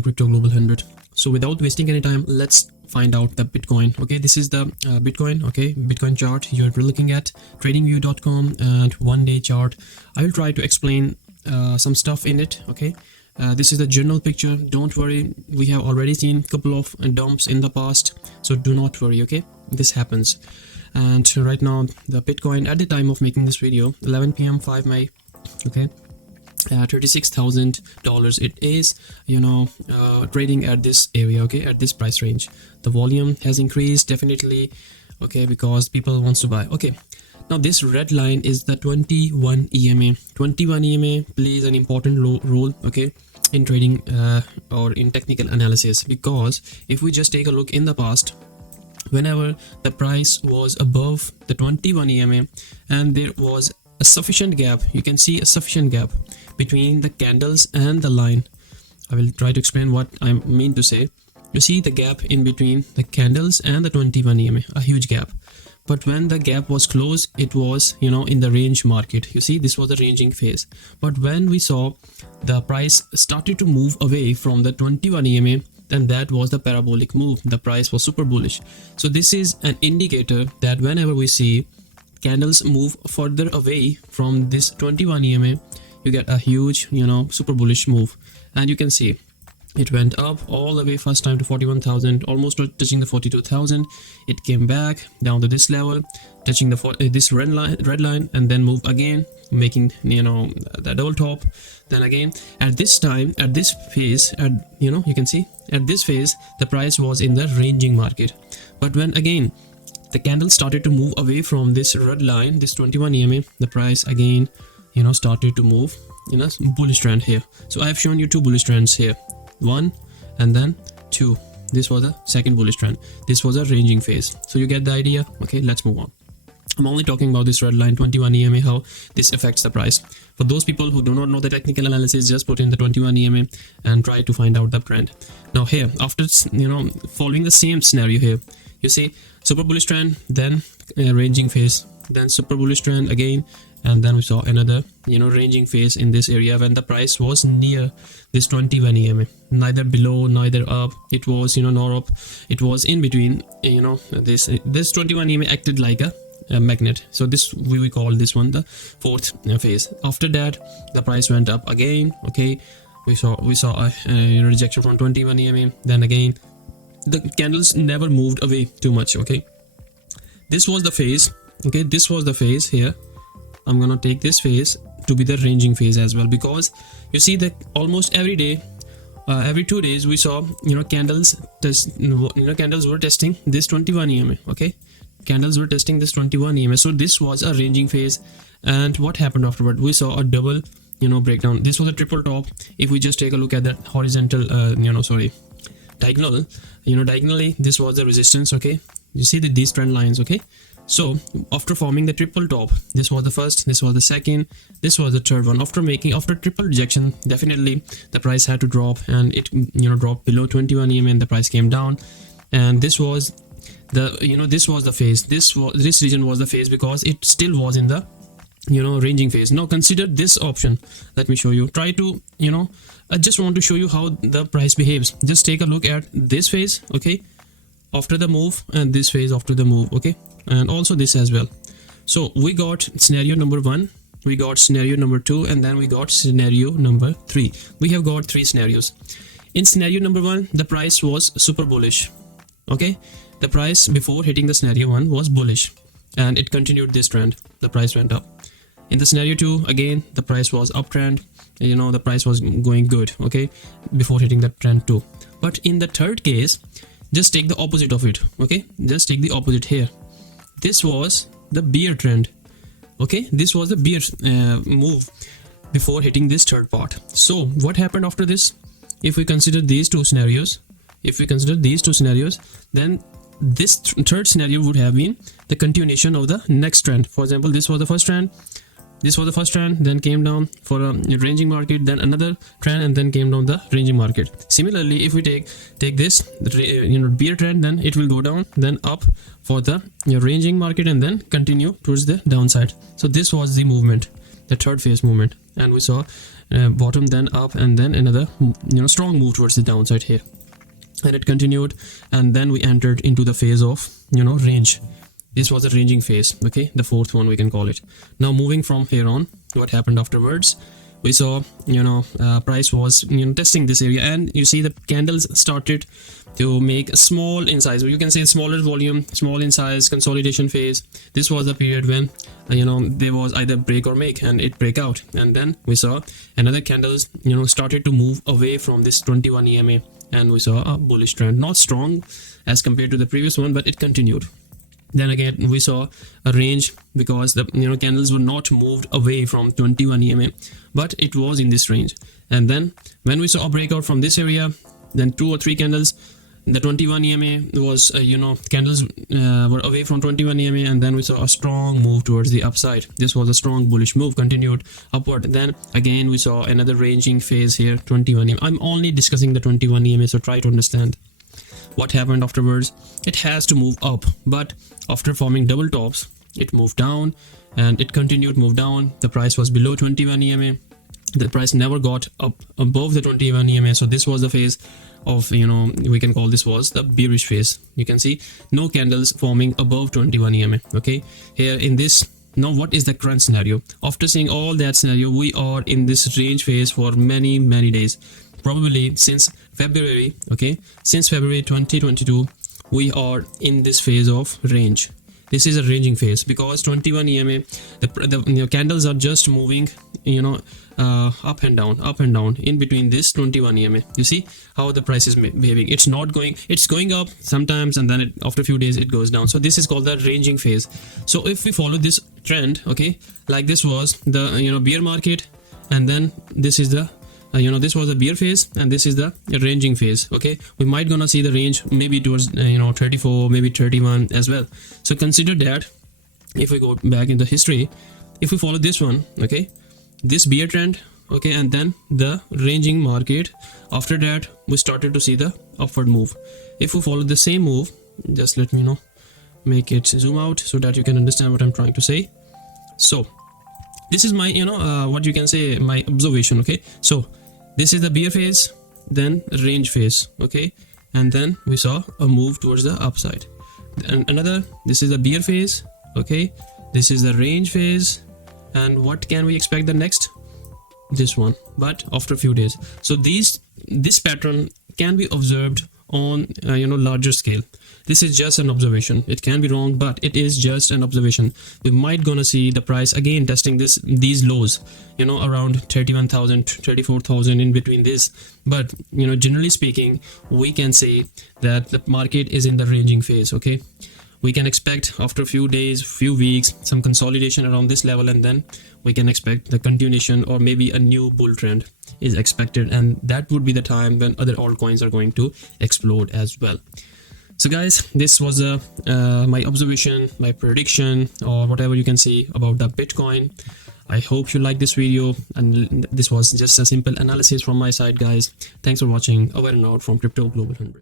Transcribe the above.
channel Crypto Global 100. So without wasting any time, let's find out the Bitcoin. Okay, this is the Bitcoin. Okay, Bitcoin chart you're looking at, tradingview.com and 1 day chart. I will try to explain some stuff in it. Okay, this is the general picture. Don't worry, we have already seen a couple of dumps in the past, so do not worry. Okay, this happens. And right now the Bitcoin at the time of making this video, 11 p.m. 5 May, okay, $36,000 it is, trading at this area, okay, at this price range. The volume has increased definitely, okay, because people wants to buy. Okay, now this red line is the 21 EMA. 21 EMA plays an important role, okay, in trading or in technical analysis, because if we just take a look in the past, whenever the price was above the 21 EMA and there was a sufficient gap, you can see a sufficient gap between the candles and the line. I will try to explain what I mean to say. You see the gap in between the candles and the 21 EMA, a huge gap. But when the gap was closed, it was, in the range market. You see, this was the ranging phase. But when we saw the price started to move away from the 21 EMA, then that was the parabolic move. The price was super bullish. So this is an indicator that whenever we see candles move further away from this 21 EMA, you get a huge, super bullish move. And you can see it went up all the way first time to 41,000, almost touching the 42,000. It came back down to this level, touching this red line, and then move again, making the double top. Then again at this time, at this phase, you can see at this phase the price was in the ranging market. But when again the candle started to move away from this red line, this 21 EMA, the price again started to move in a bullish trend here. So I have shown you two bullish trends here, one and then two. This was a second bullish trend. This was a ranging phase. So you get the idea. Okay, let's move on. I'm only talking about this red line 21 EMA, how this affects the price. For those people who do not know the technical analysis, just put in the 21 EMA and try to find out the trend. Now here, after following the same scenario here, you see super bullish trend, then ranging phase, then super bullish trend again, and then we saw another ranging phase in this area when the price was near this 21 EMA, neither below neither up. It was nor up, it was in between. This 21 EMA acted like a magnet. So this we call this one the fourth phase. After that the price went up again. Okay, we saw a rejection from 21 EMA. Then again the candles never moved away too much. Okay, this was the phase. Okay, this was the phase here. I'm gonna take this phase to be the ranging phase as well, because you see that almost every day, every 2 days we saw candles were testing this 21 EMA. Okay, candles were testing this 21 EMA. So this was a ranging phase. And what happened afterward? We saw a double breakdown. This was a triple top. If we just take a look at the horizontal diagonal, diagonally this was the resistance. Okay, you see these trend lines. Okay, so after forming the triple top, this was the first, this was the second, this was the third one. After triple rejection, definitely the price had to drop, and it dropped below 21 EMA and the price came down. And this was the this was the phase. This region was the phase because it still was in the ranging phase. Now consider this option. Let me show you. Try to I just want to show you how the price behaves. Just take a look at this phase, okay, after the move, and this phase after the move. Okay, and also this as well. So we got scenario number 1, we got scenario number 2, and then we got scenario number 3. We have got 3 scenarios. In scenario number 1, the price was super bullish. Okay, the price before hitting the scenario 1 was bullish, and it continued this trend. The price went up. In the scenario 2, again the price was uptrend. The price was going good, okay, before hitting that trend 2. But in the third case, just take the opposite of it. Okay, just take the opposite here. This was the bear trend. Okay, this was the bear move before hitting this third part. So what happened after this? If we consider these two scenarios, then this third scenario would have been the continuation of the next trend. For example, this was the first trend, then came down for a ranging market, then another trend, and then came down the ranging market. Similarly, if we take this bear trend, then it will go down, then up for the ranging market, and then continue towards the downside. So this was the movement, the third phase movement, and we saw bottom, then up, and then another strong move towards the downside here, and it continued, and then we entered into the phase of range. This was a ranging phase, okay, the fourth one we can call it. Now moving from here on, what happened afterwards, we saw price was testing this area, and you see the candles started to make a small in size, or you can say smaller volume, small in size, consolidation phase. This was the period when there was either break or make, and it break out, and then we saw another candles started to move away from this 21 EMA, and we saw a bullish trend, not strong as compared to the previous one, but it continued. Then again we saw a range, because the candles were not moved away from 21 EMA, but it was in this range. And then when we saw a breakout from this area, then 2 or 3 candles, the 21 EMA was candles were away from 21 EMA, and then we saw a strong move towards the upside. This was a strong bullish move, continued upward. Then again we saw another ranging phase here, 21 EMA. I'm only discussing the 21 EMA, so try to understand what happened afterwards. It has to move up, but after forming double tops, it moved down, and it continued move down. The price was below 21 EMA. The price never got up above the 21 EMA. So this was the phase of we can call this was the bearish phase. You can see no candles forming above 21 EMA. Okay, here in this. Now what is the current scenario? After seeing all that scenario, we are in this range phase for many days, probably since February. Okay, since February 2022 we are in this phase of range. This is a ranging phase, because 21 EMA, the candles are just moving up and down in between this 21 EMA. You see how the price is behaving. It's not going, it's going up sometimes, and then after a few days it goes down. So this is called the ranging phase. So if we follow this trend, okay, like this was the bear market, and then this is the this was the bear phase, and this is the ranging phase. Okay, we might gonna see the range maybe towards 34, maybe 31 as well. So consider that if we go back in the history, if we follow this one, okay, this bear trend, okay, and then the ranging market, after that we started to see the upward move. If we follow the same move, just let me make it zoom out so that you can understand what I'm trying to say. So this is my what you can say, my observation. Okay, so this is the bear phase, then range phase, okay, and then we saw a move towards the upside. And another, this is the bear phase, okay, this is the range phase, and what can we expect the next? This one, but after a few days. So this pattern can be observed on larger scale. This is just an observation. It can be wrong, but it is just an observation. We might gonna see the price again testing these lows, around 31,000, 34,000, in between this. But generally speaking, we can say that the market is in the ranging phase. Okay, we can expect after a few days, few weeks, some consolidation around this level, and then we can expect the continuation, or maybe a new bull trend is expected, and that would be the time when other altcoins are going to explode as well. So guys, this was my observation, my prediction, or whatever you can say about the Bitcoin. I hope you like this video, and this was just a simple analysis from my side, guys. Thanks for watching. Over and out from Crypto Global 100.